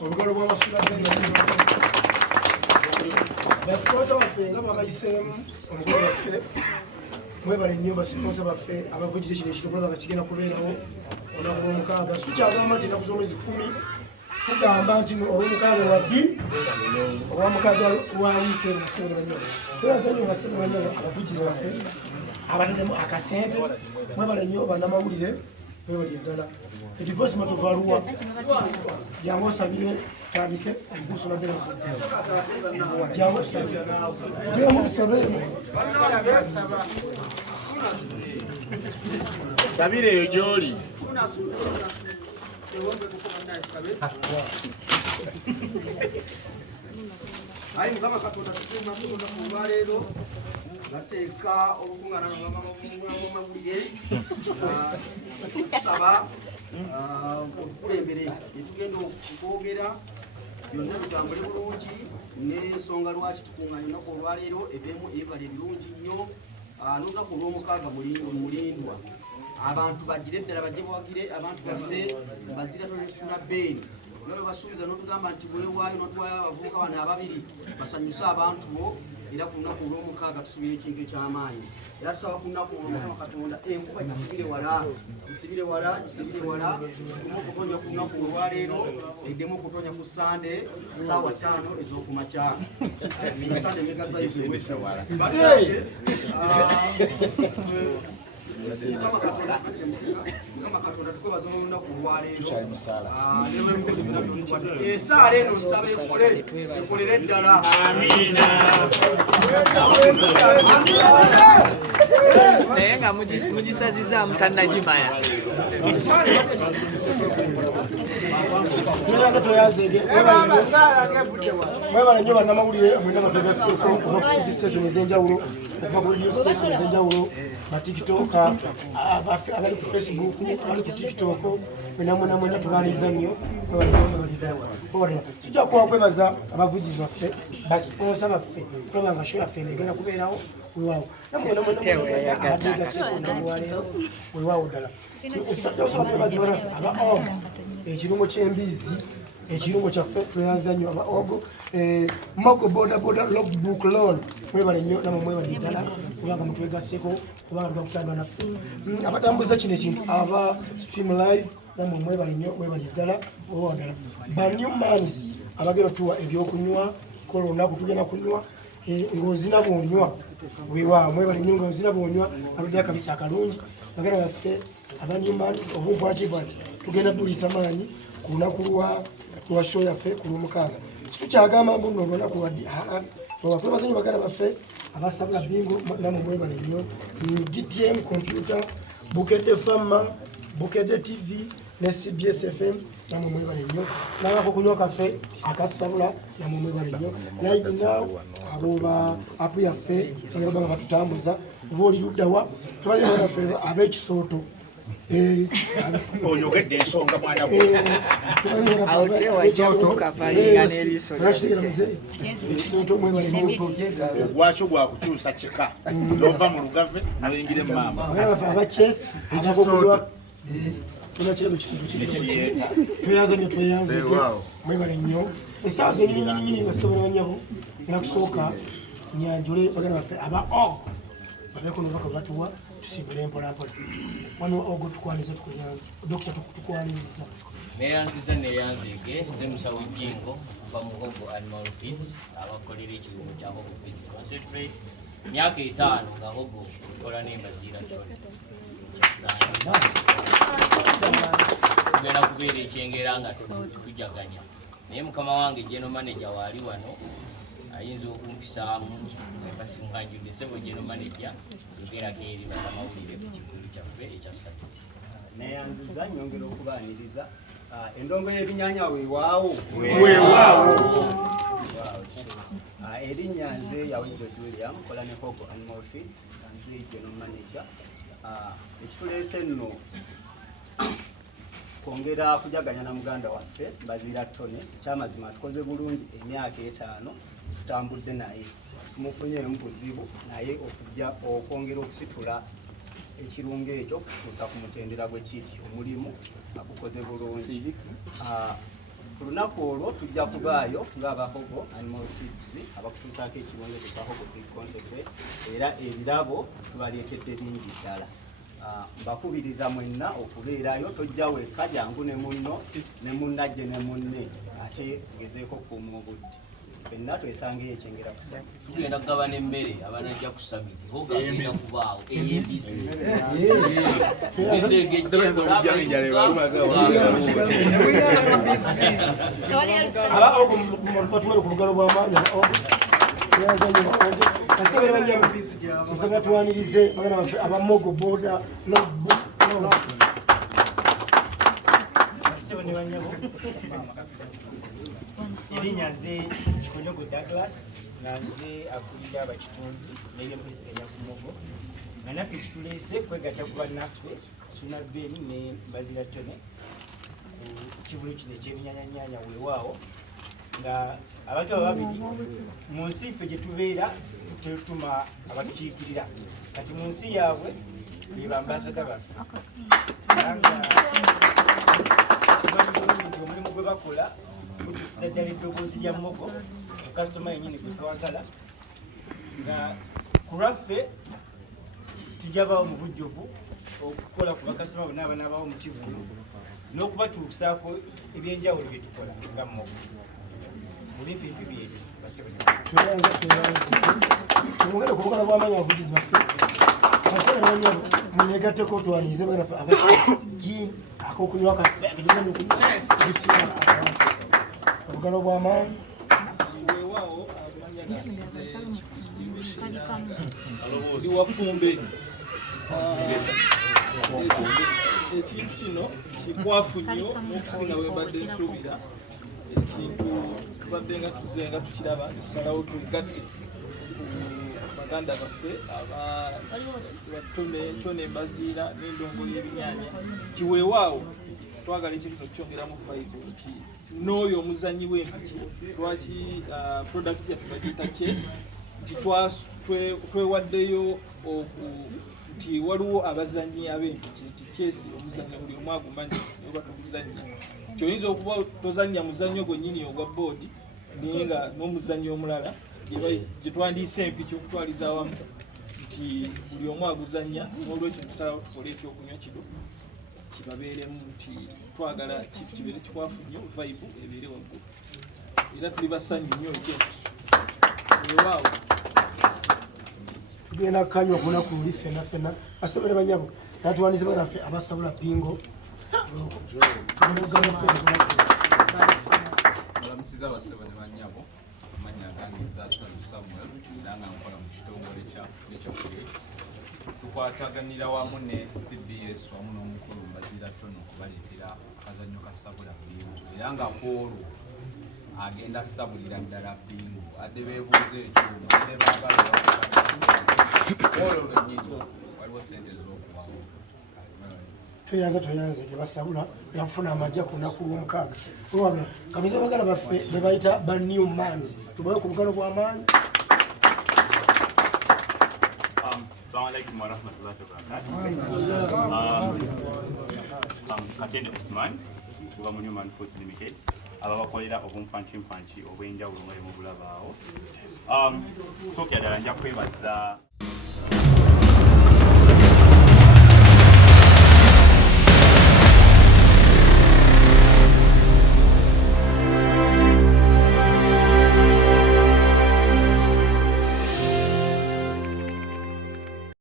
olugalo bw'amasula basiponsa baffe nga babayiseemu omugalo waffe mwebale nnyo basiponsa baffe abavujire kino ekitongole nga kigenda kubeerawo olunaku lw'omukaaga situkyagamba nti ennaku z'omwezi 10 tugamba nti olw'omukaaga waddi olwamukaaga lwa wiikendi basebole bannyo twebaza nnyo basebole bannyo abavugizi baffe abatademu akasente mwebale nnyo bannamawulire mwebali ddala edivosi matovaluwa jangu osabire tandike embuuso nabbe jangu osabire jangu tusabeemu sabire eyo gy'oli ayi mukama katonda tukumasobola kuva leero gateeka olukuŋŋaana nomamawulire tusaba otukulembere etugenda okwogera byonna bitambule bulungi n'ensonga lwaki tukuŋŋaanya olunaku olwaleero ebeemu ebibala ebirungi nnyo n'olunaku olw'omukaaga mulindwa abantu bagire eddala bajje bwagire abantu baffe bazira tonesuna beeni olwalo basuubiza n'otugamba nti bwewaayo n'otuwayo abavubuka bano ababiri basanyuse abantu bo era ku lunaku olw'omukaaga tusuubira ekintu eky'amaanyi era tusaba ku lunaku olwo mukama katonda enkuba gisibire wala tumu okutonya ku lunaku olwaleero eddemu okutonya ku sande saawa 5 ez'okumakya sande megazayisewala Mukama Katonda tukwebaza olunaku olwaleero esaala eno nsaba ekolere eddala naye nga mugisazizaamu tannagimaya mwebala nnyo bannamawulire mwena batwega seeko okuva ku tv station ez'enjawulo okuva ku radio station ez'enjawulo batikitoka abali ku facebook abali ku tiktok mwena tubaniriza nnyo tujja kuwa kwebaza abavugizi baffe basiponsa baffe kulaba nga sho yaffe negenda kubeerawo wewaawo abatega seeko namwaleero wewaawo ddala esajjaosokwebaza banaffe aba ogo ekirungo ky'embizi ekirungo kyaffe tweyanza nnyo aba ogo mogo bodaboda logbook loan mwebale nnyo namwe mwebale ddala kubanga mutwegasseko kubanga tugakutanga naffe abatambuza kino ekintu aba stream live namwe mwebale nnyo mwebale ddala owaddala banewmans abagenda tuwa ebyokunywa kola olunaku tugenda kunywa ng'ozina bwonywa weewaawo mwebale nnyo ng'ozina bwonywa aludde akabisa akalungi bagenda baffe abanewmans obumpwakiva nti tugenda buliisa maanyi ku lunaku lwa show yaffe ku lw'omukaaga situkyagamba mbuno olunaku lwaddi twebaza nnyo baganda baffe abasabula bingo namwe mwebale nnyo dtm computer bukedde fama bukedde tv ne cbs fm namwe mwebale nnyo nabako kunywa kaffe akasabula namwe mwebale nnyo right now aboba apu yaffe tegera banga batutambuza oba oli luddawa tubanye baffe ab'ekisooto oyogedde ensonga mwana ogwakyo gwakukyusa kika nova mu lugave noyingira emaama tweyanze nyo tweyanze mwebale nnyo esaawa zenyininyini basobola banyabo nakusooka nyanjule bagana baffe aba ogo babeko novaka batuwa tusimbule empolampola wano ogo tukwaniza dokita tukwaniriza neyanzege nze musawo jingo kuva mu Hogo Animal Feeds abakolera ekibuga kya Hogo Feeds Concentrate myaka 5 nga Hogo kola n'embaziira tugenda kubeera ekyengera nga tujaganya naye mukama wange general manager waali wano ayinza okumpisaamu basiŋŋanjudde sebo general manager yogerako eri bakamawulire ku kivudu kyaffe ekyasatu neyanziza nyongera okubaaniriza endongo y'ebinyaanya weewaawo erinnya nze yawejjo Juliam kola ne Hogo Animal Feeds nze general manager ekituleese nno kwongera kujaganya na muganda waffe Baziira Tone ekyamazima tukoze bulungi emyaka 5 tutambudde naye tumufunye embuzibu naye okujja okwongera okusitula ekirungo ekyo kutuusa ku mutendera gwe kiri omulimu agukoze bulungi ku lunaku olwo tujja kubaayo ng'abahogo animal feeds abakutuusaako ekirungo kya hogo feed concentrate era ebirabo tubaleetedde bingi ddala. Mbakubiriza mwenna okubeerayo, tojja wekka, jangu ne munno ne munnajje ne munne ate tugezeeko kuuma obudde. Fenna twesangeyo ekyengera kusaba. Tugenda kugaba n'emmere abanajja ku summit. Hogo agenda kubaawo ey'embizzi. Batuwere ku lugalo bw'amaanyi tusaba tuwanirize baganda baffe abamogo boda ne banyabo erinnya nze Kikonyogo Douglas nga nze akulira abakitunzi n'ebyempuliziganya ku Mogo nga naffe kituleese kwegatta ku bannaffe Suna Ben ne Bazira Tone ku kivulo kino eky'ebinyaanyanya weewaawo nga abantu ababiri mu nsi ffe gye tubeera tetutuma abatukiikirira kati mu nsi yaabwe ye bambasada baffe omulimu gwe bakola gutuusiza ddala eddoboozi lya Mogo ku kasitoma yennyini gwe twagala nga ku lwaffe tujja bawo mu bujjuvu okukola ku bakasitoma bonna abanaabawo mu kivulo n'okubatuusaako ebyenjawulo bye tukola nga Mogo mulimpimpi byetu tubongere ku lugalo bw'amaanyi abavugizi baffe abaseera muneegatteko twanirize baganda baffe abajin akokunywa kaffe olugalo bw'amaanyi weewaawo ndi wafumbe ekintu kino kikwafu nnyo n'okusinga wembadde nsuubira ekintu tubadde nga tuzenga tukiraba tusalawo tugatte baganda baffe Tone Mbaziira n'endongo y'ebinyaanya nti weewaawo twagala ekintu kino kukyongeramu vibe nti n'oyo omuzannyi w'empiki lwaki product yaffe bagiyita chess nti twewaddeyo nti waliwo abazannyi ab'empiki nti chess omuzannyo buli omu agumanyi oba toguzannya kyoyinza okuba tozannya muzannyo gwennyini ogwa boodi naye nga n'omuzannyo omulala gye twandiise empiki okutwaliza awamu nti buli omu aguzannya n'olwekyo tusalawo tukole ekyokunywa kino kibabeeremu nti twagala kibeere kikwafu nnyo vibe ebeere waggulu era tuli basanyu nnyo ekyensusu ewaawo tugenda kukanywa ku lunaku luli ffenna ffenna basebere banyabo natuwandize baganda baffe abasabula bingo olamusiza abasebe ne banyabo amanya gange Nzaasatu Samuel era nga nkola mu kitongole kya Create tukwataganira wamu ne CBS wamu n'omukulu Mbaziira Tone okubaleetera akazannyo ka sabula bingo era nga kwolwo agenda sabulira ddala bingo adde beebuuza ekyuma adde baagala olwo lwennyini waliwo sente z'okubawo toyanze gye basabula yafuna amajja ku lunaku lw'omukaaga olwabula kamiza baganda baffe be bayita ba new mans tubayo ku lugalo bw'amaanyi. Assalamu alaikum warahmatullahi wabarakatuh. Katende Othman kuva mu Newman Foods Limited ababakolera obumpanchimpanchi obw'enjawulo nga bwe mubulabaawo. Sookera ddala nja kwebaza